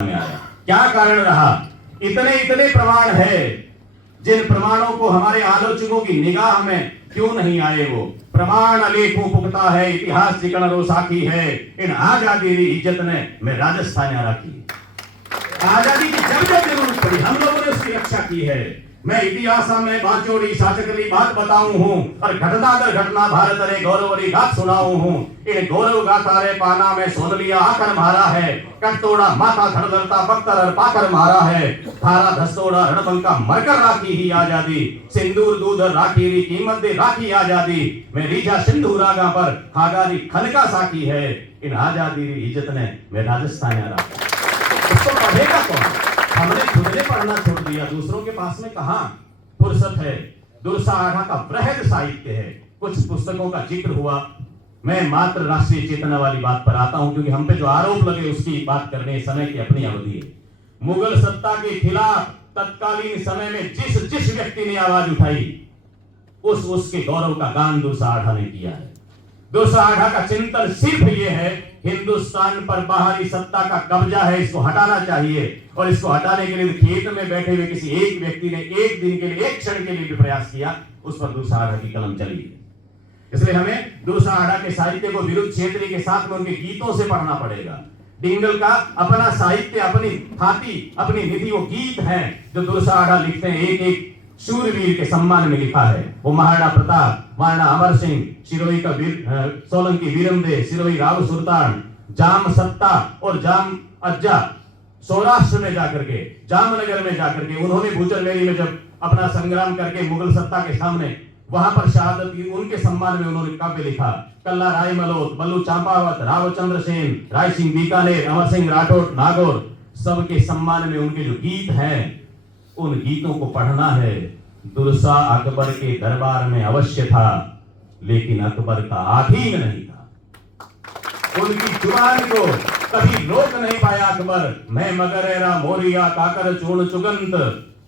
में आया। क्या कारण रहा? इतने इतने प्रमाण है, जिन प्रमाणों को हमारे आलोचकों की निगाह में क्यों नहीं आए वो प्रमाण अलेखों पुख्ता है, इतिहास चिकन रो साखी है, इन आजादी री इज्जत ने मैं राजस्थान राखी। आजादी की जब जब जरूरत पड़ी हम लोगों ने उसकी रक्षा की है। मैं इतिहास में बाचोड़ी शाचकली बात बताऊं हूं और घटना दर घटना भारत रे गौरवरी गाथ सुनाऊं हूं। इन गौरव गाथा रे पाना में सोन लिया आकर मारा है, कट तोड़ा माथा धड़ धरता बख्तर पाकर मारा है, थारा धस्तोड़ा रणबंका मरकर राखी ही आजादी, सिंदूर दूध राखी री कीमत दे राखी आजादी, मैं रीजा सिंधु रागा पर खागारी खनका साखी है, इन आजादी री इज्जत ने मैं राजस्थान राखी। उसको पढ़ेगा कौन? हमने खुद ने पढ़ना छोड़ दिया, दूसरों के पास में कहां फुर्सत है। दुर्सा आढ़ा का वृहद साहित्य है, कुछ पुस्तकों का जिक्र हुआ। मैं मात्र राष्ट्रीय चेतना वाली बात पर आता हूं, क्योंकि हम पे जो आरोप लगे उसकी बात करने समय की अपनी अवधि है। मुगल सत्ता के खिलाफ तत्कालीन समय में जिस जिस व्यक्ति ने आवाज उठाई उसके गौरव का गान दुर्सा आढ़ा ने किया है। दुर्सा आढ़ा का चिंतन सिर्फ ये है, हिंदुस्तान पर बाहरी सत्ता का कब्जा है, इसको हटाना चाहिए, और इसको हटाने के लिए खेत में बैठे हुए किसी एक व्यक्ति ने एक दिन के लिए, एक क्षण के लिए भी प्रयास किया, उस पर दुर्सा आढ़ा की कलम चली है। इसलिए हमें दुर्सा आढ़ा के साहित्य को विरुद्ध क्षेत्रीय के साथ में उनके गीतों से पढ़ना पड़ेगा। डिंगल का अपना साहित्य, अपनी थाती, अपनी निधि, वो गीत हैं जो दुर्सा आढ़ा लिखते हैं, एक एक शूरवीर के सम्मान में लिखा है। वो महाराणा प्रताप, महाराणा अमर सिंह, सिरोही का सोलंकी वीरमदेव, सिरोही राव सुल्तान, जाम सत्ता और जाम अज्जा, सौराष्ट्र में जाकर के, जामनगर में जाकर के उन्होंने भूचरवेली में जब अपना संग्राम करके मुगल सत्ता के सामने वहां पर शहादत की, उनके सम्मान में उन्होंने काव्य लिखा। कल्ला राय मलोत, बल्लू चांपावत, रावचंद्र सेन, राय सिंह बीकानेर, अमर सिंह राठौर, नागौर, सबके सम्मान में उनके जो गीत हैं, उन गीतों को पढ़ना है। दुर्सा अकबर के दरबार में अवश्य था, लेकिन अकबर का आधीन नहीं था। उनकी जुबान को कभी रोक नहीं पाया अकबर। मैं मगरेरा मोरिया काकर चूर्ण चुगंत,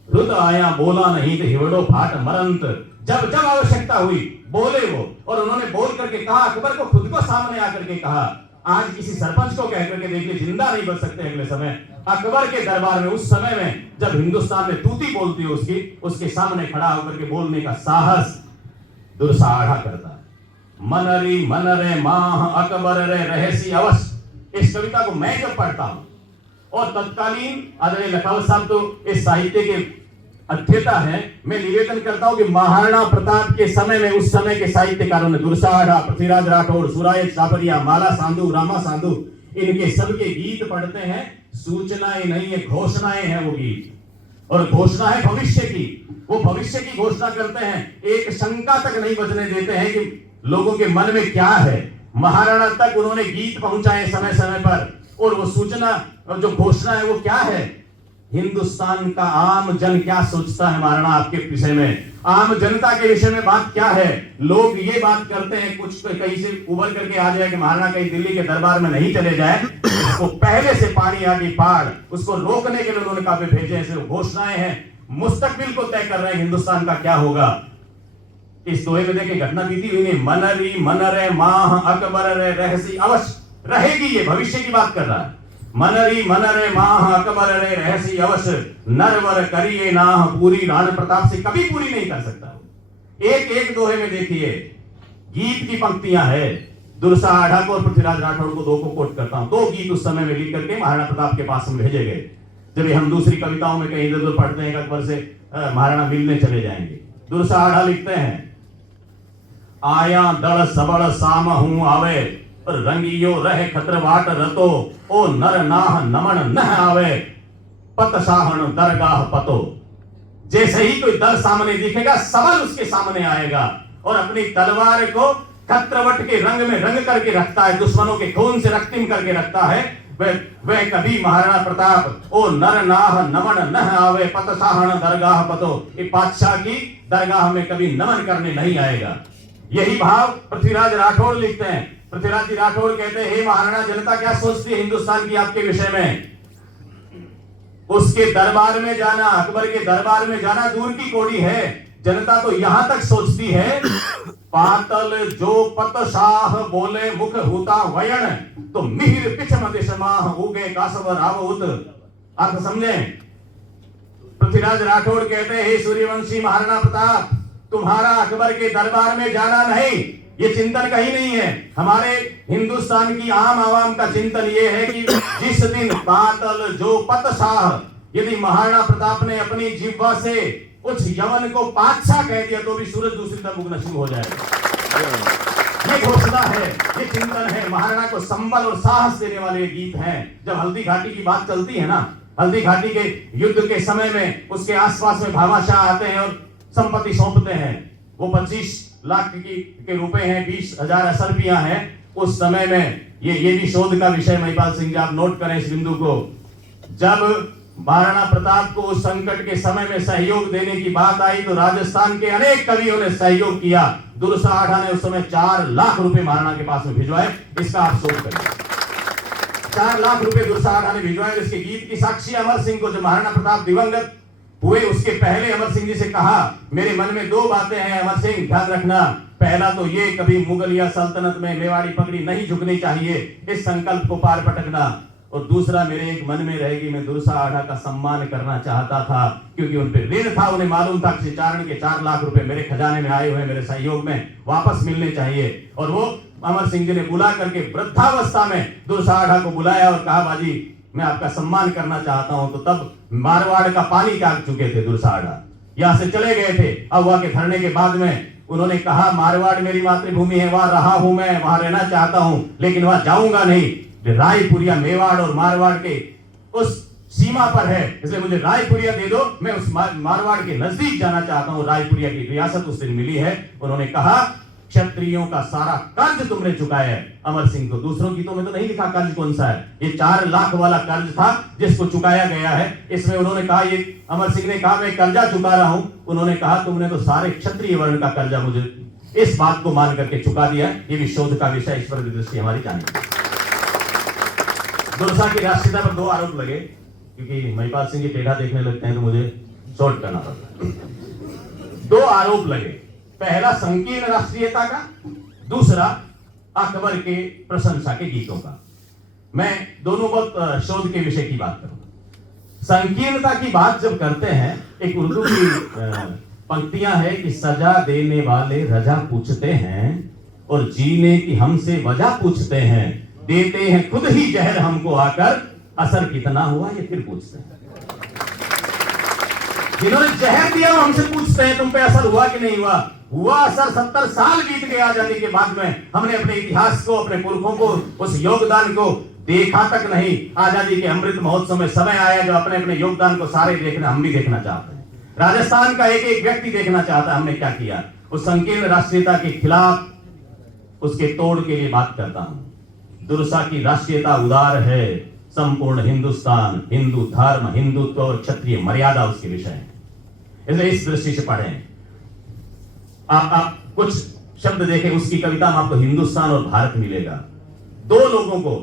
रुद आया बोला नहीं तो हिवड़ो फाट मरंत। जब जब आवश्यकता हुई बोले वो, और उन्होंने बोल करके कहा, अकबर को खुद को सामने आकर के कहा। आज किसी सरपंच को कह करके देखिए, जिंदा नहीं बच सकते अगले समय। अकबर के दरबार में उस समय में जब हिंदुस्तान में तूती बोलती है उसकी, उसके सामने खड़ा होकर के बोलने का साहस दुर्सा आढ़ा करता है। मनरी मनरे माह अकबर रे रहसी अवश्य। इस कविता को मैं जब पढ़ता हूं, और तत्कालीन आदरणीय लखावत साहब तो इस साहित्य के अध्येता है, मैं निवेदन करता हूं कि महाराणा प्रताप के समय में, उस समय के साहित्यकारों ने दुर्सा आढ़ा, पृथ्वीराज राठौड़, सुरायत सापरिया, माला सांधु, रामा सांधु, इनके सबके गीत पढ़ते हैं। सूचनाएं नहीं है, घोषणाएं हैं वो गीत, और घोषणा है भविष्य की। वो भविष्य की घोषणा करते हैं, एक शंका तक नहीं बचने देते हैं कि लोगों के मन में क्या है। महाराणा तक उन्होंने गीत पहुंचाए समय समय पर, और वो सूचना और जो घोषणा है वो क्या है, हिंदुस्तान का आम जन क्या सोचता है महाराणा आपके विषय में, आम जनता के विषय में बात क्या है। लोग ये बात करते हैं, कुछ कहीं से उभर करके आ जाए कि महाराणा कहीं दिल्ली के दरबार में नहीं चले जाए, उसको पहले से पानी आगे पाड़, उसको रोकने के लिए उन्होंने काफी भेजे हैं। सिर्फ घोषणाएं हैं, मुस्तकबिल को तय कर रहे हैं हिंदुस्तान का क्या होगा। इस दोहे में देखिए घटना बीती हुई नहीं, मनरी मनरे माह अकबर रे रहसी अवश्य, रहेगी, ये भविष्य की बात कर रहा है। मनरी मनरे माह अकबर रे रहसी अवश्य, नरवर करिए नाह पूरी, राणा प्रताप से कभी पूरी नहीं कर सकता। एक एक दोहे में देखिए गीत की पंक्तियां है। दुर्सा आढ़ा को और पृथ्वीराज राठौड़ को, दो को कोट करता हूं। दो गीत उस समय में लिख करके महाराणा प्रताप के पास में भेजे गए। जब हम दूसरी कविताओं में कहीं इधर उधर पढ़ते हैं, अकबर से महाराणा मिलने चले जाएंगे, दुर्सा आढ़ा लिखते हैं, आया दड़ सबड़ साम हूं आवे, रंगियो रहे खतरवाट रतो, ओ नर नाह नमन नह आवे, पत साहन दरगाह पतो। जैसे ही कोई दल सामने दिखेगा, सबल उसके सामने आएगा, और अपनी तलवार को खत्रवट के रंग में रंग करके रखता है, दुश्मनों के खून से रक्तिम करके रखता है। वह कभी महाराणा प्रताप, ओ नर नाह नमन नह आवे, पत साहन दरगाह पतो, ये बादशाह की दरगाह में कभी नमन करने नहीं आएगा। यही भाव पृथ्वीराज राठौड़ लिखते हैं। पृथ्वीराज जी राठौड़ कहते हैं, हे महाराणा, जनता क्या सोचती है हिंदुस्तान की आपके विषय में। उसके दरबार में जाना, अकबर के दरबार में जाना दूर की कौड़ी है, जनता तो यहां तक सोचती है, पातल जो पत शाह बोले मुख हुता वयन, तो मिहिर पिछ मदिश माह उगे कासव रावउत। अर्थ समझें। पृथ्वीराज राठौड़ कहते हैं, हे सूर्यवंशी महाराणा प्रताप, तुम्हारा अकबर के दरबार में जाना नहीं, ये चिंतन कहीं नहीं है। हमारे हिंदुस्तान की आम आवाम का चिंतन ये है कि जिस दिन पातल जो पतशाह, यदि महाराणा प्रताप ने अपनी जिह्वा से उस यवन को पातशाह कह दिया तो भी सूरज दूसरी तरफ उगना शुरू हो जाएगा। ये घोषणा है, ये चिंतन है। महाराणा को संबल और साहस देने वाले गीत हैं। जब हल्दी घाटी की बात चलती है ना, हल्दी घाटी के युद्ध के समय में उसके आसपास में भामाशाह आते हैं और संपत्ति सौंपते हैं। वो 25 लाख के रुपए हैं, 20,000 असरपियां हैं। उस समय में ये भी शोध का विषय महिपाल सिंह जी, आप नोट करें इस बिंदु को। जब महाराणा प्रताप को उस संकट के समय में सहयोग देने की बात आई तो राजस्थान के अनेक कवियों ने सहयोग किया। दुर्सा आढ़ा ने उस समय 4 लाख रुपए महाराणा के पास में भिजवाए। इसका आप शोध करें, 4 लाख रुपए दुर्सा आढ़ा ने भिजवाए। इसके गीत की साक्षी अमर सिंह को, जब महाराणा प्रताप दिवंगत हुए उसके पहले अमर सिंह जी से कहा, मेरे मन में 2 बातें हैं अमर सिंह, ध्यान रखना। पहला तो ये, कभी मुगलिया सल्तनत में मेवाड़ी पगड़ी नहीं झुकनी चाहिए, इस संकल्प को पार पटकना। और दूसरा, मेरे एक मन में रहेगी, मैं दुर्सा आढ़ा का सम्मान करना चाहता था, क्योंकि उन पर ऋण था। उन्हें मालूम था कि चारण के 4 लाख रुपए मेरे खजाने में आए हुए, मेरे सहयोग में वापस मिलने चाहिए। और वो अमर सिंह जी ने बुला करके वृद्धावस्था में दुर्सा आढ़ा को बुलाया और कहा, बाजी मैं आपका सम्मान करना चाहता हूं। तो तब मारवाड़ का पानी त्याग चुके थे दुर्सा आढ़ा, यहां से चले गए थे। अहुआ के धरने के बाद में उन्होंने कहा, मारवाड़ मेरी मातृभूमि है, वहां रहा हूं, मैं वहां रहना चाहता हूं, लेकिन वहां जाऊंगा नहीं। रायपुरिया मेवाड़ और मारवाड़ के उस सीमा पर है, इसलिए मुझे रायपुरिया दे दो, मैं उस मारवाड़ के नजदीक जाना चाहता हूं। रायपुरिया की रियासत उस दिन मिली है। उन्होंने कहा, क्षत्रियों का सारा कर्ज तुमने चुकाया है। अमर सिंह को दूसरों गीतों में तो नहीं लिखा कर्ज कौन सा है, ये 4 लाख वाला कर्ज था जिसको चुकाया गया है। इसमें उन्होंने कहा, ये अमर सिंह ने कहा, मैं कर्जा चुका रहा हूं। उन्होंने कहा, तुमने तो सारे क्षत्रिय वर्ण का कर्जा मुझे इस बात को मान करके चुका दिया। ये भी शोध का विषय, इस पर दृष्टि हमारी जानी। दुर्सा की राष्ट्रीयता पर 2 आरोप लगे, क्योंकि महिपाल सिंह जी टेढ़ा देखने लगते हैं तो मुझे शॉर्ट करना पड़ता है। 2 आरोप लगे, पहला संकीर्ण राष्ट्रीयता का, दूसरा अकबर के प्रशंसा के गीतों का। मैं दोनों बहुत शोध के विषय की बात करूंगा। संकीर्णता की बात जब करते हैं, एक उर्दू की पंक्तियां है कि सजा देने वाले रजा पूछते हैं और जीने की हमसे वजह पूछते हैं, देते हैं खुद ही जहर हमको आकर, असर कितना हुआ ये फिर पूछते हैं। जिन्होंने जहर दिया वो हमसे पूछते हैं, तुम पे असर हुआ कि नहीं हुआ। हुआ असर, 70 साल बीत गए आजादी के बाद में, हमने अपने इतिहास को, अपने पुरखों को, उस योगदान को देखा तक नहीं। आजादी के अमृत महोत्सव में समय आया जो अपने अपने योगदान को सारे देखना, हम भी देखना चाहते हैं। राजस्थान का एक एक व्यक्ति देखना चाहता है हमने क्या किया। उस संकीर्ण राष्ट्रीयता के खिलाफ, उसके तोड़ के लिए बात करता हूं। दुर्सा की राष्ट्रीयता उदार है, संपूर्ण हिंदुस्तान, हिंदू धर्म, हिंदुत्व और क्षत्रिय मर्यादा उसके विषय है। इसलिए इस दृष्टि से पढ़ें। आप कुछ शब्द देखें, उसकी कविता में आपको हिंदुस्तान और भारत मिलेगा। 2 लोगों को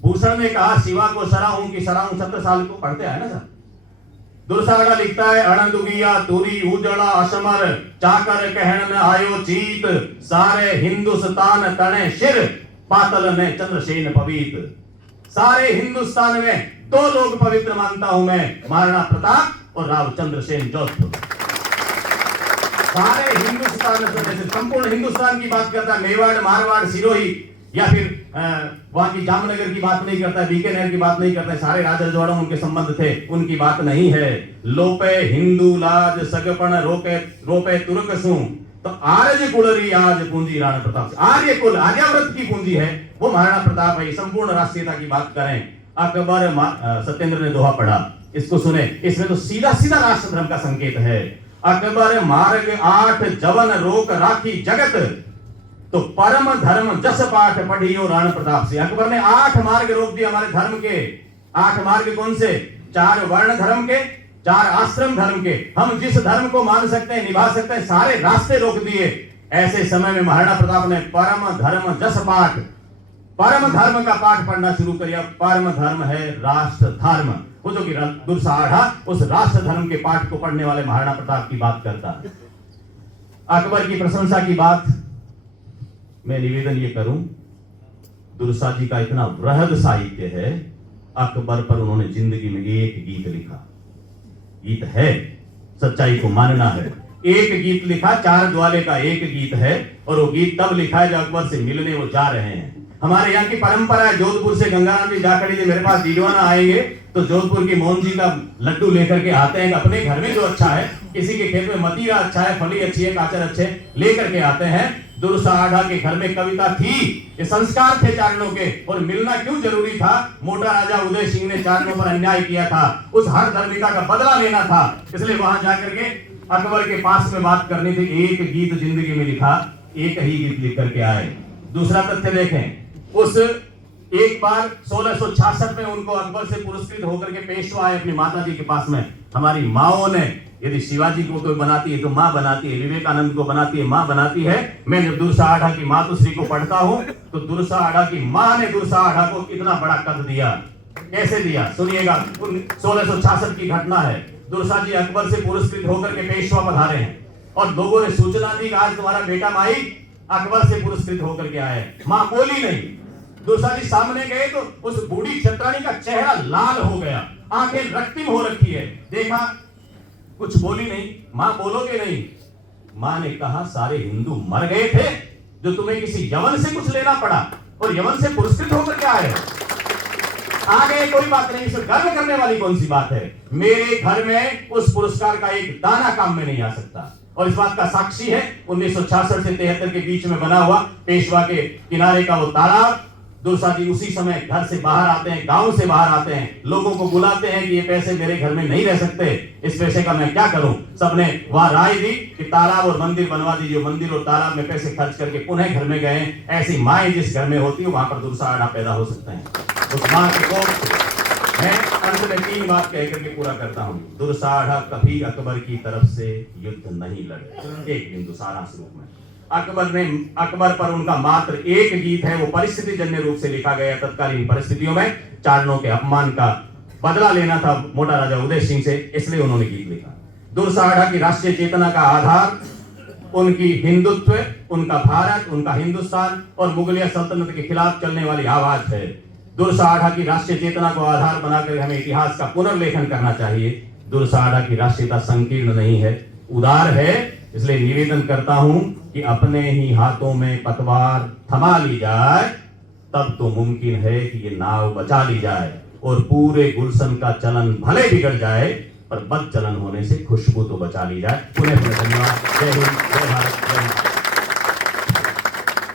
भूषण ने कहा, शिवा को सराहूं कि सराहूं 70 साल को पढ़ते हैं ना सर। दुर्सा आढ़ा लिखता है, अणदुगिया तुरी उजड़ा अशमर, चाकर कहन न आयो चीत, सारे हिंदुस्तान तने शिर, पातल ने चंद्रसेन पवित्र। सारे हिंदुस्तान में 2 लोग पवित्र मानता हूं मैं, महाराणा प्रताप और राव चंद्रसेन जोधपुर। सारे हिंदुस्तान, संपूर्ण हिंदुस्तान की बात करता है, मेवाड़, मारवाड़, सिरोही, या फिर वहां की जामनगर की बात नहीं करता है, बीकानेर की बात नहीं करता है। सारे राजा जोड़ों उनके संबंध थे, उनकी बात नहीं है। लोपे हिंदू लाज सगपण रोपे तुर्क सू, तो आर्य कुलरी आज पूंजी राणा प्रताप से। आर्य कुल, आर्यावर्त की पूंजी है वो महाराणा प्रताप है। संपूर्ण राष्ट्रीयता की बात करें, अकबर, सत्येंद्र ने दोहा पढ़ा, इसको सुने। इसमें तो सीधा सीधा राष्ट्र धर्म का संकेत है। अकबर मार्ग 8 जवन रोक राखी जगत, तो परम धर्म जस पाठ पढ़ियो राणा प्रताप से। अकबर ने 8 मार्ग रोक दिए हमारे धर्म के। 8 मार्ग कौन से? 4 वर्ण धर्म के, 4 आश्रम धर्म के। हम जिस धर्म को मान सकते हैं, निभा सकते हैं, सारे रास्ते रोक दिए। ऐसे समय में महाराणा प्रताप ने परम धर्म जस पाठ, परम धर्म का पाठ पढ़ना शुरू किया। परम धर्म है राष्ट्र धर्म। वो जो कि दुर्सा आढ़ा उस राष्ट्र धर्म के पाठ को पढ़ने वाले महाराणा प्रताप की बात करता है। अकबर की प्रशंसा की बात मैं निवेदन ये करूं, दुर्सा जी का इतना वृहद साहित्य है अकबर पर उन्होंने जिंदगी में एक गीत लिखा। गीत है, सच्चाई को मानना है। एक गीत लिखा, 4 द्वाले का एक गीत है, और वो गीत तब लिखा है जब अकबर से मिलने वो जा रहे हैं। हमारे यहाँ की परंपरा है, जोधपुर से गंगाराम जी जाखड़ी जी मेरे पास दीवाना आएंगे तो जोधपुर की मोहन जी का लड्डू लेकर के आते हैं। अपने घर में जो अच्छा है, किसी के खेत में मतीरा अच्छा है, फली अच्छी है, काचर अच्छे लेकर के आते हैं। दुर्सा आढ़ा के घर में कविता थी, ये संस्कार थे चारणों के, और मिलना क्यों जरूरी था? मोटा राजा उदय सिंह ने चारणों पर अन्याय किया था, उस हर धर्मिका का बदला लेना था, इसलिए वहां जाकर के अकबर के पास में बात करनी थी। एक गीत जिंदगी में लिखा, एक ही गीत लिख करके आए। दूसरा तथ्य देखें, उस एक बार 1666 में उनको अकबर से पुरस्कृत होकर के पेशवा आए अपनी माता जी के पास में। हमारी माओ ने, यदि शिवाजी को कोई बनाती है तो माँ बनाती है, विवेकानंद को बनाती है माँ बनाती है। मैं जब दुर्सा आढ़ा की मातुश्री को पढ़ता हूँ तो दुर्सा आढ़ा की माँ ने दुर्सा आढ़ा को इतना बड़ा कद दिया। कैसे दिया सुनिएगा, 1666 की घटना है। दुर्सा जी अकबर से पुरस्कृत होकर के पेशवा पधारे हैं, और लोगों ने सूचना दी कि आज तुम्हारा बेटा माई अकबर से पुरस्कृत होकर के आए। माँ बोली नहीं। दुर्सा जी सामने गए तो उस बूढ़ी क्षत्राणी का चेहरा लाल हो गया, आंखें रक्तिम हो रखी है। देखा, कुछ बोली नहीं। माँ बोलोगे नहीं? माँ ने कहा, सारे हिंदू मर गए थे जो तुम्हें किसी यवन से कुछ लेना पड़ा, और यवन से पुरस्कृत होकर के आए। आगे कोई बात नहीं, इसे गर्व करने वाली कौन सी बात है? मेरे घर में उस पुरस्कार का एक दाना काम में नहीं आ सकता। और इस बात का साक्षी है 1966 से 73 के बीच में बना हुआ पेशवा के किनारे का वो तालाब। दुर्सा जी उसी समय घर से बाहर आते हैं, गांव से बाहर आते हैं, लोगों को बुलाते हैं कि ये पैसे मेरे घर में नहीं रह सकते, इस पैसे का मैं क्या करूं। सबने वहां राय दी कि तालाब और मंदिर बनवा दीजिए। मंदिर और तालाब में पैसे खर्च करके पुनः घर में गए। ऐसी माएँ जिस घर में होती है वहां पर दुर्सा आढ़ा पैदा हो सकते हैं। उस माँ को मैं अंत में 3 बात कह करके पूरा करता हूं। दुर्सा आढ़ा कभी अकबर की तरफ से युद्ध नहीं लड़े। एक बिंदु सारांश रूप में, अकबर पर उनका मात्र एक गीत है, वो परिस्थिति जन्य रूप से लिखा गया। तत्कालीन परिस्थितियों में चारणों के अपमान का बदला लेना था मोटा राजा उदय सिंह से, इसलिए उन्होंने गीत लिखा। दुर्सा आढ़ा की राष्ट्रीय चेतना का आधार उनकी हिंदुत्व, उनका भारत, उनका हिंदुस्तान और मुगलिया सल्तनत के खिलाफ चलने वाली आवाज है। दुर्सा आढ़ा की राष्ट्रीय चेतना को आधार बनाकर हमें इतिहास का पुनर्लेखन करना चाहिए। दुर्सा आढ़ा की राष्ट्रीयता संकीर्ण नहीं है, उदार है। इसलिए निवेदन करता हूं कि अपने ही हाथों में पतवार थमा ली जाए, तब तो मुमकिन है कि ये नाव बचा ली जाए, और पूरे गुलशन का चलन भले बिगड़ जाए पर बद चलन होने से खुशबू तो बचा ली जाए। पुनः धन्यवाद। जय हिंद, जय भारत, जय माता।